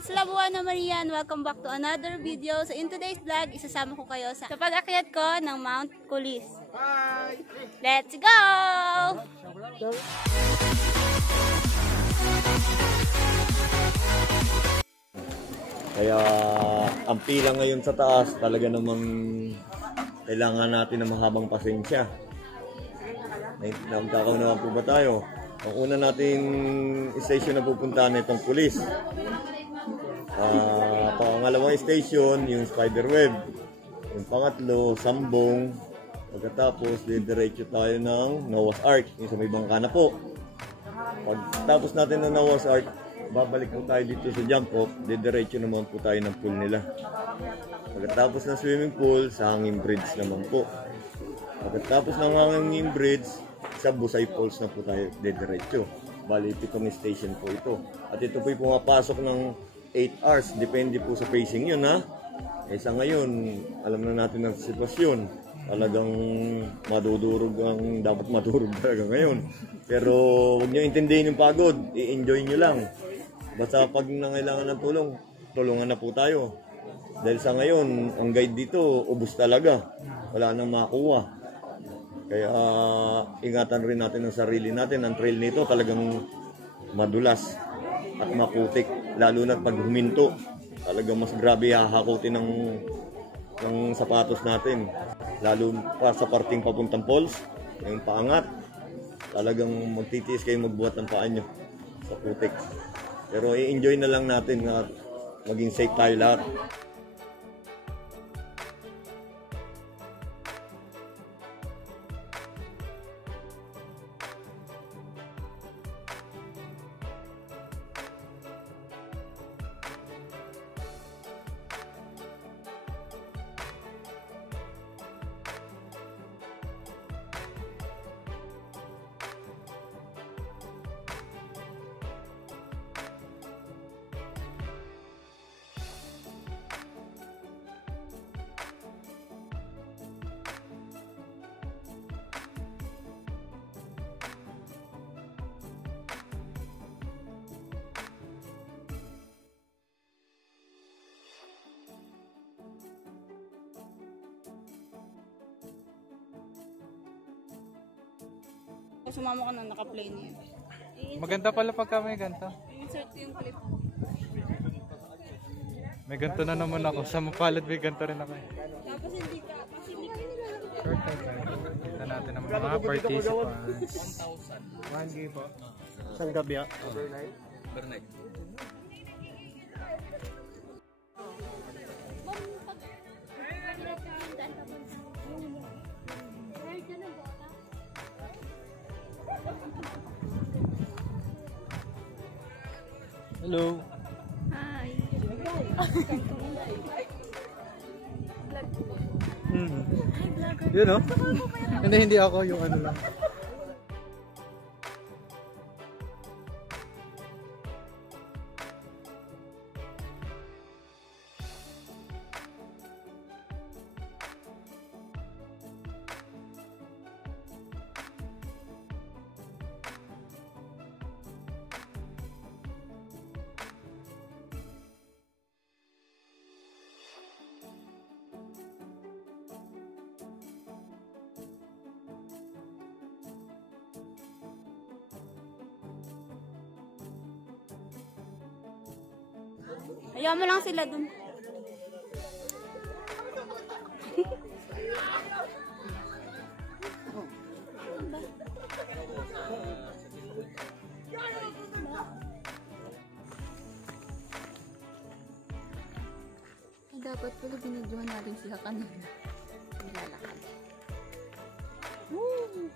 it's Labuana Maria and welcome back to another video. So in today's vlog, isasama ko kayo sa pag-akyat ko ng Mount Kulis. Bye! Let's go! Kaya ang pila ngayon sa taas, talaga namang kailangan natin ng mahabang pasensya. Nagkakaunawan po ba tayo? Ang una nating station na pupuntahan na itong Kulis. Pangalawang station, yung Spiderweb. Yung pangatlo, Sambong. Pagkatapos, diretso tayo ng Noah's Ark. Yung sa may bangka na po. Pagkatapos natin ng Noah's Ark, babalik po tayo dito sa jump off. Diretso naman po tayo ng pool nila. Pagkatapos ng swimming pool, sa hanging bridge naman po. Pagkatapos ng hanging bridge, sa Busay Falls na po tayo diretso. Bali, 7 station po ito. At ito po yung pumapasok ng 8 hours. Depende po sa pacing yun, ha? Eh sa ngayon, alam na natin ang sitwasyon. Talagang madudurog ang dapat madurog talaga ngayon. Pero huwag nyo intindihin yung pagod. I-enjoy nyo lang. Basta pag nangailangan ng tulong, tulungan na po tayo. Dahil sa ngayon, ang guide dito, ubos talaga. Wala nang makuha. Kaya ingatan rin natin ang sarili natin. Ang trail nito talagang madulas at maputik. Lalo na pag huminto, talagang mas grabe hahakutin ng sapatos natin. Lalo pa sa parting papuntang falls, yung paangat, talagang magtitiis kayo magbuhat ng paa nyo sa putik. Pero i-enjoy na lang natin at maging safe tayo lahat. Sumama ka na naka-play niya. Maganda pala pagka may ganito. Insert yung clip. May ganito na naman ako. Sa mapalad may ganito rin ako. Tapos hindi ka, kasi hindi ka nila. Perfect. Kita natin naman mga participants. 1K po. Isang gabi ah. Overnight. Hello. Hi. Yun o? Hindi ako yung ano lang. Ayaw mo lang sila dun. Dapat pala binidyohan natin sila kanina. Nilalakad. Woo!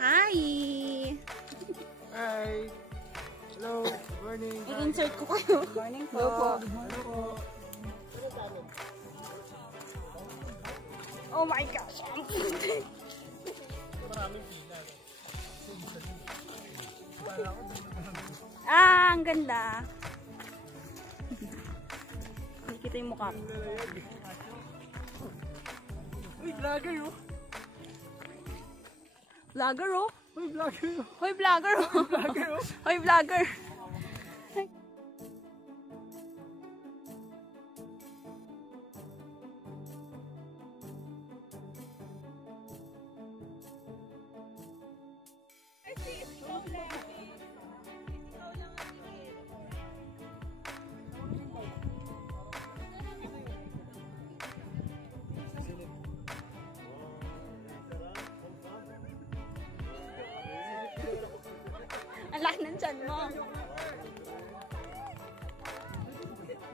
Hi! Hi! Hello! Good morning! I-insert ko kayo. Good morning po. Hello po! Oh my gosh! Ang ganda! Nakikita yung mukha ko. Uy, lagay oh! Vlogger oh. Uy, vlogger. Hoy, vlogger oh. Vlogger, oh. Hoy, vlogger. Ang laki ng tiyan mo.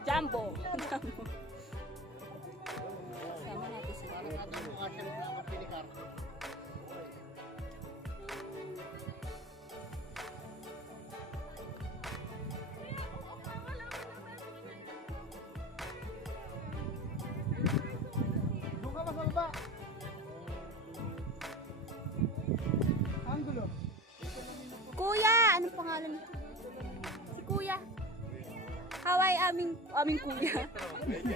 Jumbo. Jumbo. Sama natin sila. Doon ka mas mababa. Angulo. Kuya! Anong pangalan niya? Si Kuya. Kaway aming kuya.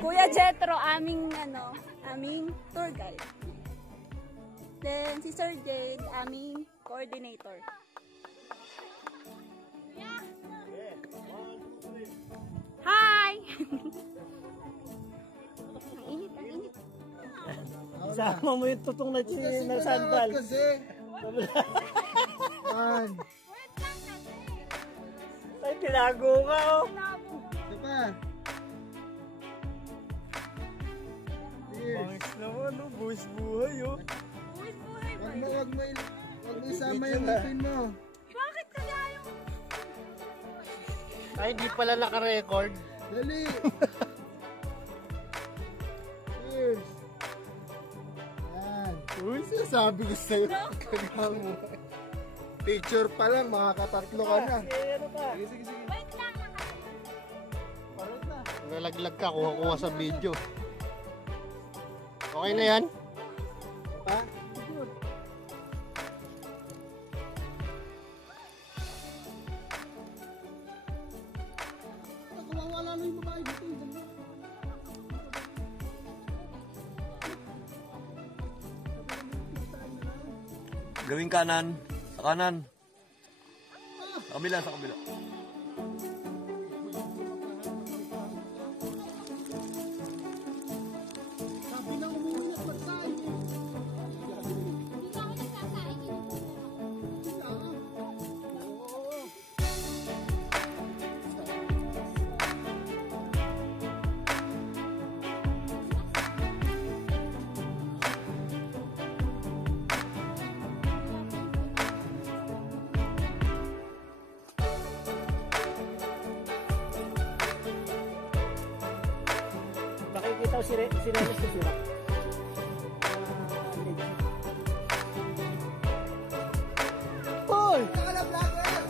Kuya Jetro, aming tour guide. Then si Sir Jade, aming coordinator. Hi! Ang init, ang init. Sama mo yung tutong na sandal. Kasi. Man. Ay, tinago ka oh. Ito pa. Bangis naman oh. Buwis buhay oh. Buwis buhay ba? Wag mo isama yung ipin mo. Bakit kaya yung... Ay, di pala naka-record. Dali. Cheers. Yan. Uy, sinasabi ko sa'yo. Kaya mo. Picture pa lang, makakatatlo ka na. Sige, sige, sige. Wait lang, Parot na. Nalaglag ka, kuha-kuha sa video. Okay na yan? Ha? Wala na yung babae dito. Gawing kanan. Sa kanan. Sa kabila, sa kabila. Sabi na umuwi at magsain. Nakikita ko si Renes ko sila. Hoy! Kala vlogger!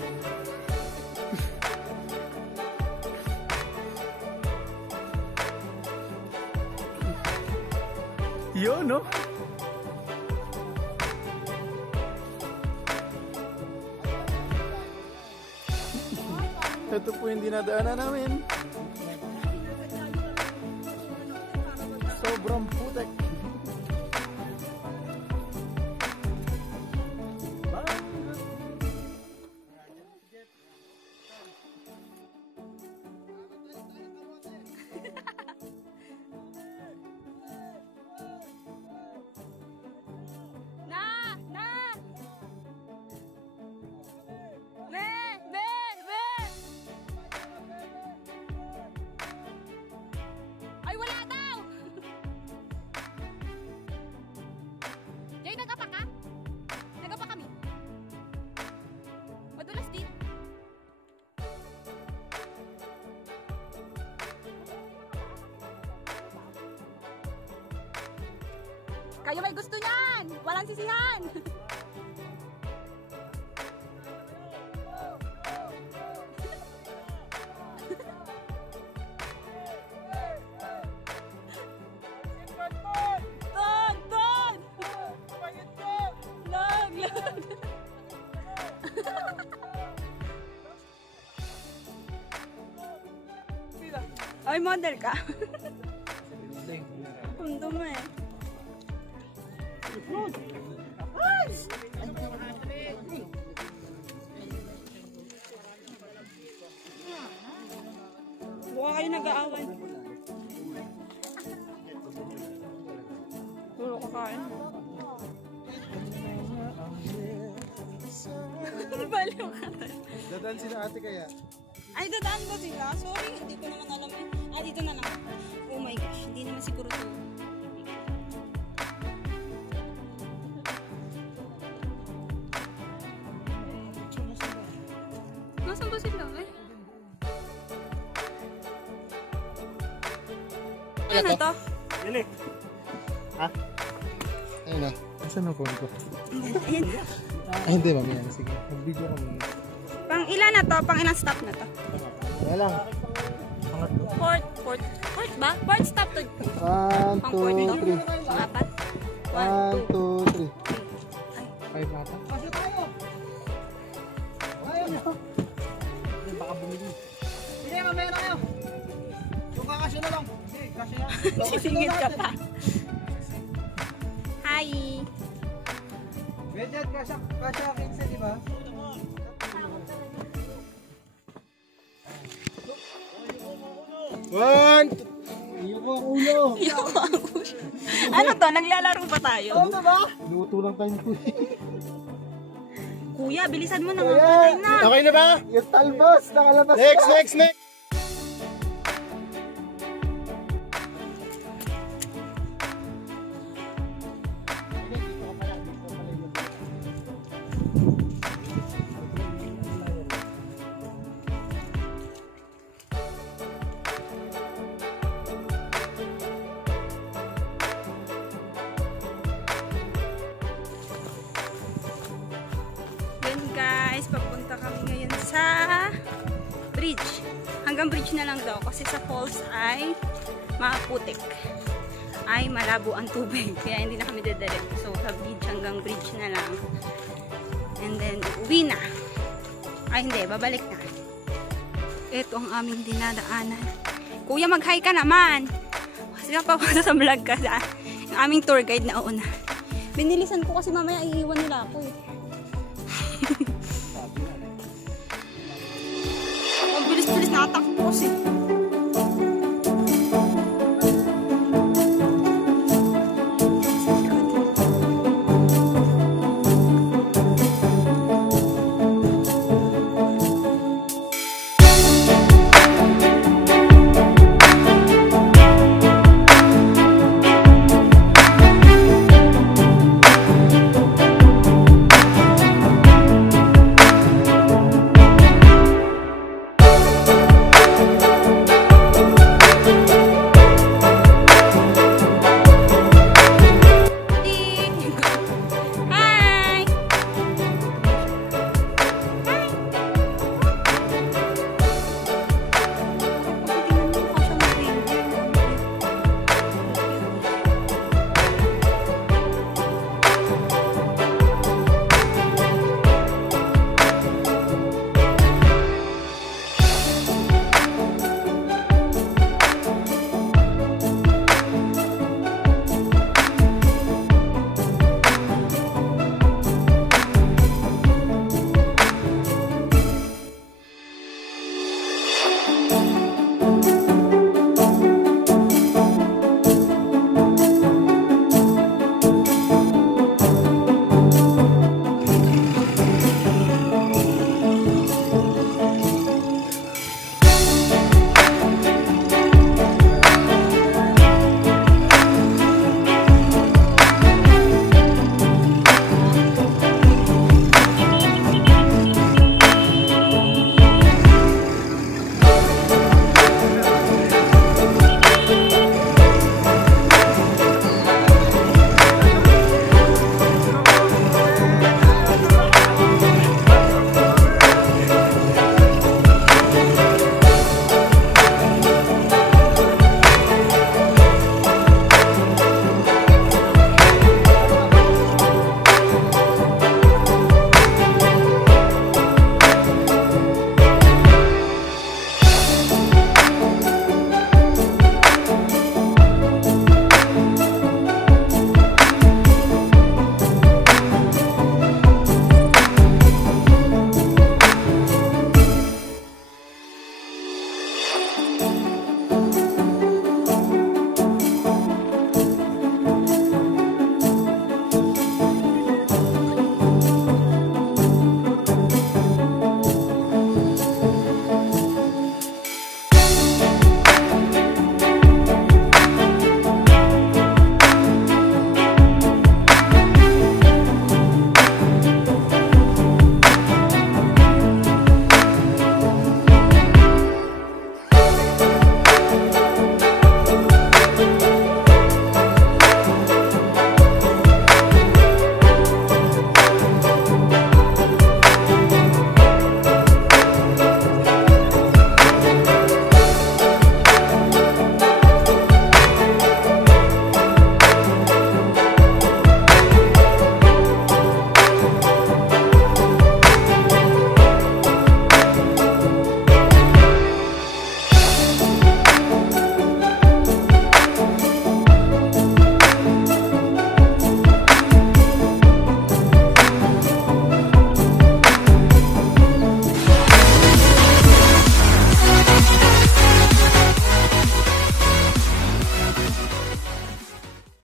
Yun, no? Ito po yung dinadaanan namin. Sobrang putek. Ay, wala daw! Jay, nagapa ka? Nagapa kami? Madulas din. Kayo may gusto niyan! Walang sisihan! Ay, model ka. Kundo mo eh. nag-aawan. Puro kakain. Baliw ka. Dadaan sila ate kaya. Ay, dadaan ba sila? Sorry, hindi ko naman alam eh. Ah, dito na lang. Oh my gosh, hindi naman siguro to. Nasaan ba sila eh? Ano to? Ayun na. Asan ang phone ko? Ayan. Ay, hindi, mamaya na. Sige, mag-video ka muna. Pang ilan na to? Pang ilang stop na to? Wala lang. Fourth ba? Fourth stop to. 1, Pang fourth 2, to? 3. Apat? 1, 2, 3. 5 ata. Baka bumili. Hindi, mamaya na kayo. Yung kakasya na lang. Hindi, kasya na. Sisingit ka pa. Hi! Medyan, kasya 15, di ba? One! Iyo ko ang ulo. Ano to? Naglalaro pa tayo? Ano ba? Luto lang tayo po. Kuya, bilisan mo na mga na. Okay na ba? Yung talbos, nakalabas next. Then guys, papunta kami ngayon sa bridge. Hanggang bridge na lang daw kasi sa falls ay maputik. Ay malabo ang tubig. Kaya hindi na kami dadalhin. So sa bridge hanggang bridge na lang. And then uwi na. Ay hindi, babalik na. Ito ang aming dinadaanan. Kuya, mag-hi ka naman. Kasi papunta sa vlog ka sa yung aming tour guide na una. Binilisan ko kasi mamaya iiwan nila ako eh. Ang bilis-bilis nakatakbo kasi.